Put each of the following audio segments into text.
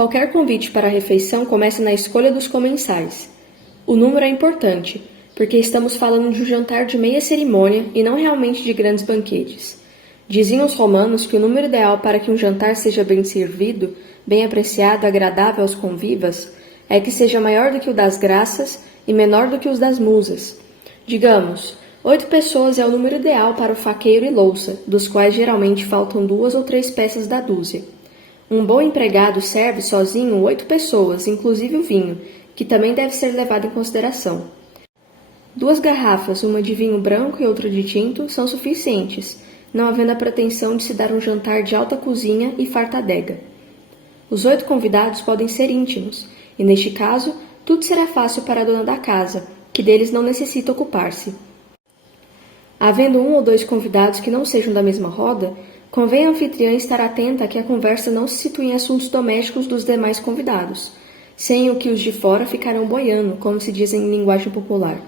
Qualquer convite para a refeição começa na escolha dos comensais. O número é importante, porque estamos falando de um jantar de meia cerimônia e não realmente de grandes banquetes. Diziam os romanos que o número ideal para que um jantar seja bem servido, bem apreciado, agradável aos convivas, é que seja maior do que o das graças e menor do que os das musas. Digamos, 8 pessoas é o número ideal para o faqueiro e louça, dos quais geralmente faltam 2 ou 3 peças da dúzia. Um bom empregado serve sozinho 8 pessoas, inclusive o vinho, que também deve ser levado em consideração. 2 garrafas, uma de vinho branco e outra de tinto, são suficientes, não havendo a pretensão de se dar um jantar de alta cozinha e farta adega. Os 8 convidados podem ser íntimos, e neste caso, tudo será fácil para a dona da casa, que deles não necessita ocupar-se. Havendo 1 ou 2 convidados que não sejam da mesma roda, convém a anfitriã estar atenta a que a conversa não se situe em assuntos domésticos dos demais convidados, sem o que os de fora ficarão boiando, como se diz em linguagem popular.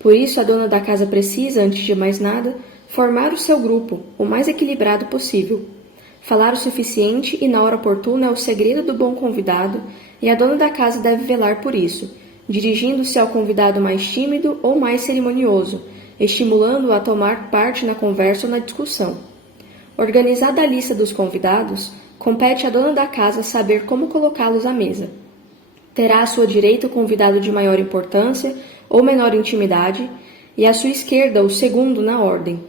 Por isso, a dona da casa precisa, antes de mais nada, formar o seu grupo, o mais equilibrado possível. Falar o suficiente e na hora oportuna é o segredo do bom convidado, e a dona da casa deve velar por isso, dirigindo-se ao convidado mais tímido ou mais cerimonioso, estimulando-o a tomar parte na conversa ou na discussão. Organizada a lista dos convidados, compete à dona da casa saber como colocá-los à mesa. Terá à sua direita o convidado de maior importância ou menor intimidade, e à sua esquerda o segundo na ordem.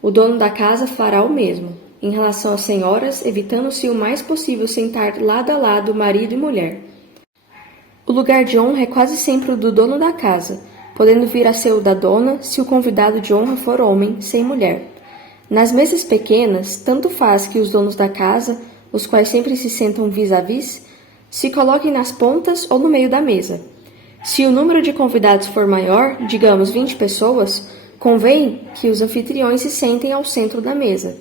O dono da casa fará o mesmo, em relação às senhoras, evitando-se o mais possível sentar lado a lado marido e mulher. O lugar de honra é quase sempre o do dono da casa, podendo vir a ser o da dona se o convidado de honra for homem, sem mulher. Nas mesas pequenas, tanto faz que os donos da casa, os quais sempre se sentam vis-à-vis, se coloquem nas pontas ou no meio da mesa. Se o número de convidados for maior, digamos 20 pessoas, convém que os anfitriões se sentem ao centro da mesa.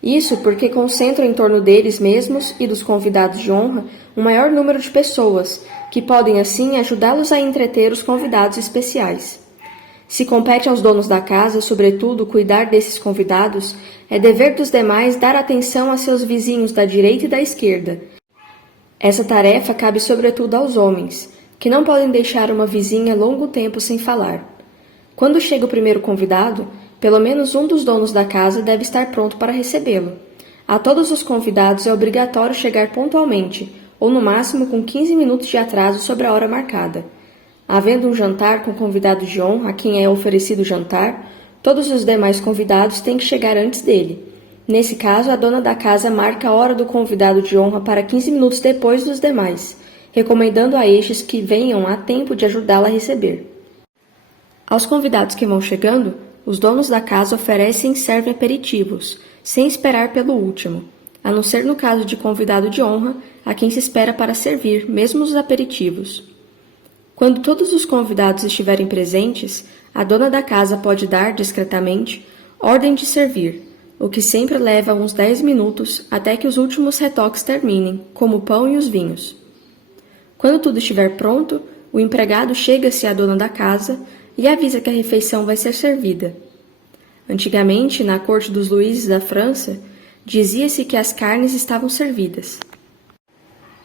Isso porque concentram em torno deles mesmos e dos convidados de honra um maior número de pessoas, que podem assim ajudá-los a entreter os convidados especiais. Se compete aos donos da casa, sobretudo, cuidar desses convidados, é dever dos demais dar atenção a seus vizinhos da direita e da esquerda. Essa tarefa cabe sobretudo aos homens, que não podem deixar uma vizinha longo tempo sem falar. Quando chega o primeiro convidado, pelo menos um dos donos da casa deve estar pronto para recebê-lo. A todos os convidados é obrigatório chegar pontualmente, ou no máximo com 15 minutos de atraso sobre a hora marcada. Havendo um jantar com convidados de honra a quem é oferecido o jantar, todos os demais convidados têm que chegar antes dele. Nesse caso, a dona da casa marca a hora do convidado de honra para 15 minutos depois dos demais, recomendando a estes que venham a tempo de ajudá-la a receber. Aos convidados que vão chegando, os donos da casa oferecem e servem aperitivos, sem esperar pelo último, a não ser no caso de convidado de honra, a quem se espera para servir, mesmo os aperitivos. Quando todos os convidados estiverem presentes, a dona da casa pode dar, discretamente, ordem de servir, o que sempre leva uns 10 minutos até que os últimos retoques terminem, como o pão e os vinhos. Quando tudo estiver pronto, o empregado chega-se à dona da casa e avisa que a refeição vai ser servida. Antigamente, na corte dos Luíses da França, dizia-se que as carnes estavam servidas.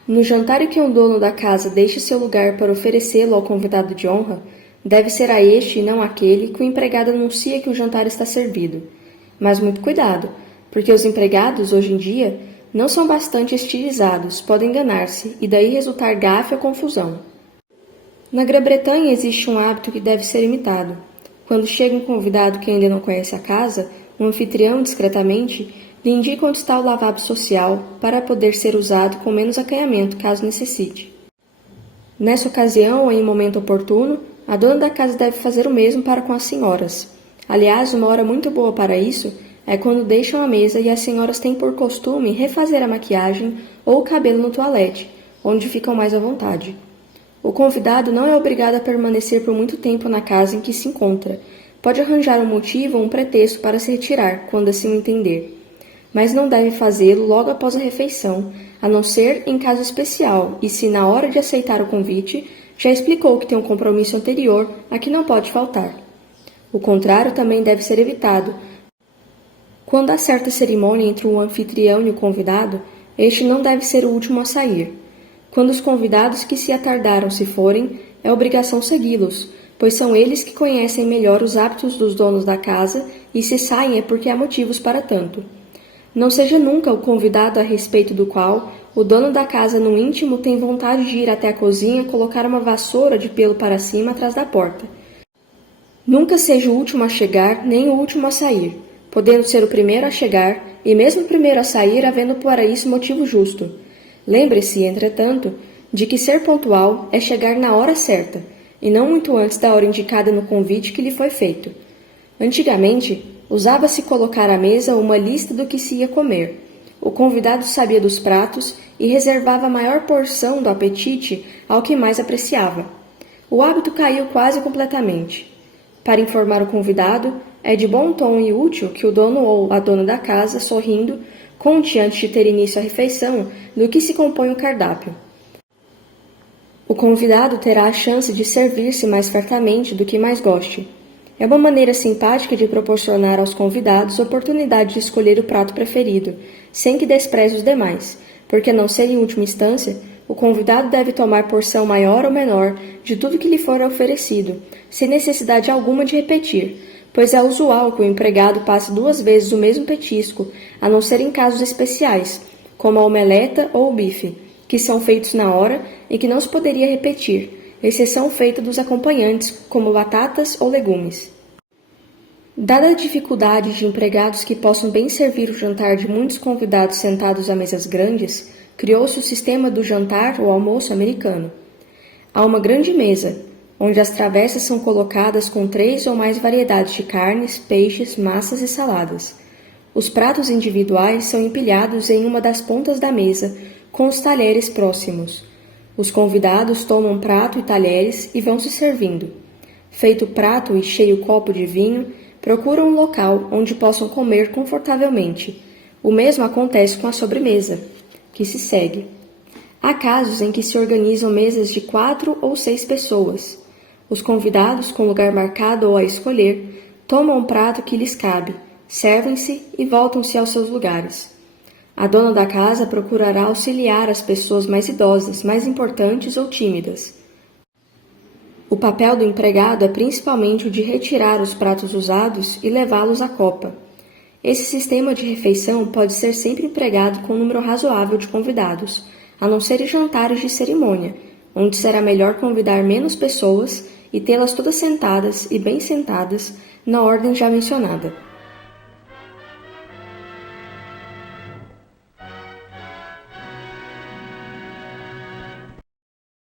No jantar em que um dono da casa deixe seu lugar para oferecê-lo ao convidado de honra, deve ser a este e não àquele que o empregado anuncia que o jantar está servido. Mas muito cuidado, porque os empregados, hoje em dia, não são bastante estilizados, podem enganar-se, e daí resultar gafe ou confusão. Na Grã-Bretanha existe um hábito que deve ser imitado. Quando chega um convidado que ainda não conhece a casa, o anfitrião, discretamente, lhe indica onde está o lavabo social para poder ser usado com menos acanhamento, caso necessite. Nessa ocasião ou em momento oportuno, a dona da casa deve fazer o mesmo para com as senhoras. Aliás, uma hora muito boa para isso é quando deixam a mesa e as senhoras têm por costume refazer a maquiagem ou o cabelo no toalete, onde ficam mais à vontade. O convidado não é obrigado a permanecer por muito tempo na casa em que se encontra. Pode arranjar um motivo ou um pretexto para se retirar, quando assim o entender. Mas não deve fazê-lo logo após a refeição, a não ser em caso especial, e se na hora de aceitar o convite, já explicou que tem um compromisso anterior a que não pode faltar. O contrário também deve ser evitado. Quando há certa cerimônia entre o anfitrião e o convidado, este não deve ser o último a sair. Quando os convidados que se atardaram se forem, é obrigação segui-los, pois são eles que conhecem melhor os hábitos dos donos da casa e se saem é porque há motivos para tanto. Não seja nunca o convidado a respeito do qual o dono da casa no íntimo tem vontade de ir até a cozinha colocar uma vassoura de pelo para cima atrás da porta. Nunca seja o último a chegar, nem o último a sair, podendo ser o primeiro a chegar, e mesmo o primeiro a sair, havendo para isso motivo justo. Lembre-se, entretanto, de que ser pontual é chegar na hora certa, e não muito antes da hora indicada no convite que lhe foi feito. Antigamente, usava-se colocar à mesa uma lista do que se ia comer. O convidado sabia dos pratos e reservava a maior porção do apetite ao que mais apreciava. O hábito caiu quase completamente. Para informar o convidado, é de bom tom e útil que o dono ou a dona da casa, sorrindo, conte antes de ter início a refeição do que se compõe o cardápio. O convidado terá a chance de servir-se mais fartamente do que mais goste. É uma maneira simpática de proporcionar aos convidados oportunidade de escolher o prato preferido, sem que despreze os demais, porque, a não ser em última instância, o convidado deve tomar porção maior ou menor de tudo que lhe for oferecido, sem necessidade alguma de repetir, pois é usual que o empregado passe 2 vezes o mesmo petisco, a não ser em casos especiais, como a omeleta ou o bife, que são feitos na hora e que não se poderia repetir, exceção feita dos acompanhantes, como batatas ou legumes. Dada a dificuldade de empregados que possam bem servir o jantar de muitos convidados sentados a mesas grandes, criou-se o sistema do jantar ou almoço americano. Há uma grande mesa, onde as travessas são colocadas com 3 ou mais variedades de carnes, peixes, massas e saladas. Os pratos individuais são empilhados em uma das pontas da mesa, com os talheres próximos. Os convidados tomam prato e talheres e vão se servindo. Feito o prato e cheio o copo de vinho, procuram um local onde possam comer confortavelmente. O mesmo acontece com a sobremesa, que se segue. Há casos em que se organizam mesas de 4 ou 6 pessoas. Os convidados, com lugar marcado ou a escolher, tomam o prato que lhes cabe, servem-se e voltam-se aos seus lugares. A dona da casa procurará auxiliar as pessoas mais idosas, mais importantes ou tímidas. O papel do empregado é principalmente o de retirar os pratos usados e levá-los à copa. Esse sistema de refeição pode ser sempre empregado com um número razoável de convidados, a não ser em jantares de cerimônia, onde será melhor convidar menos pessoas e tê-las todas sentadas e bem sentadas na ordem já mencionada.